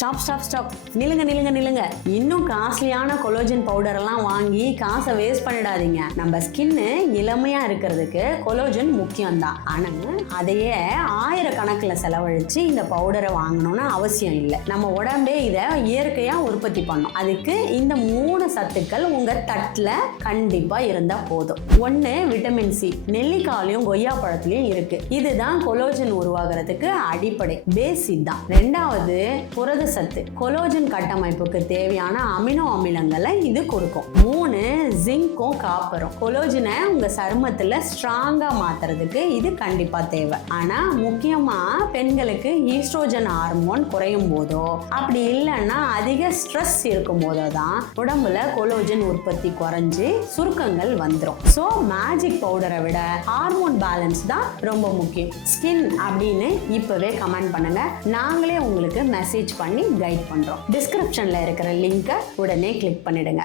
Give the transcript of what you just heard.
Stop நில்லுங்க. இன்னும் காஸ்ட்லியான கொலோஜன் பவுடர் எல்லாம் வாங்கி காசை வேஸ்ட் பண்ணிடாதீங்க. நம்ம ஸ்கின்னு இளமையா இருக்கிறதுக்கு கொலோஜன் முக்கியம் தான். ஆனா அதையே ஆயிரக்கணக்கில் செலவழிச்சு இந்த பவுடரை வாங்கணும்னு அவசியம் இல்லை. நம்ம உடம்பே இதை இயற்கையா உற்பத்தி பண்ணும். அதுக்கு இந்த 3 சத்துக்கள் உங்க தட்டுல கண்டிப்பா இருந்தா போதும். 1 விட்டமின் சி, நெல்லிக்காயிலும் கொய்யா பழத்திலையும் இருக்கு. இதுதான் கொலோஜன் உருவாகிறதுக்கு அடிப்படை, பேசிக் தான். 2வது புரத சத்து, கொலோஜன் கட்டமைப்புக்கு தேவையான அமினோ அமிலங்களை இது கொடுக்கும். 3 ஜிங்கும் காப்பரும், கொலோஜனை உங்க சருமத்துல ஸ்ட்ராங்கா மாத்துறதுக்கு இது கண்டிப்பா தேவை. ஆனா முக்கியமா பெண்களுக்கு ஈஸ்ட்ரோஜன் ஹார்மோன் குறையும் போதோ அப்படி இல்லைன்னா அதிக ஸ்ட்ரெஸ் இருக்கும் போதோ தான் உடம்புல கொலோஜன் உற்பத்தி குறைஞ்சு சுருக்கங்கள் வந்துடும். ஸோ மேஜிக் பவுடரை விட ஹார்மோன் பேலன்ஸ் தான் ரொம்ப முக்கியம். ஸ்கின் அப்படின்னு இப்பவே கமெண்ட் பண்ணுங்க, நாங்களே உங்களுக்கு மெசேஜ் பண்ணி கைட் பண்றோம். டிஸ்கிரிப்ஷன்ல இருக்கிற லிங்கை உடனே கிளிக் பண்ணிடுங்க.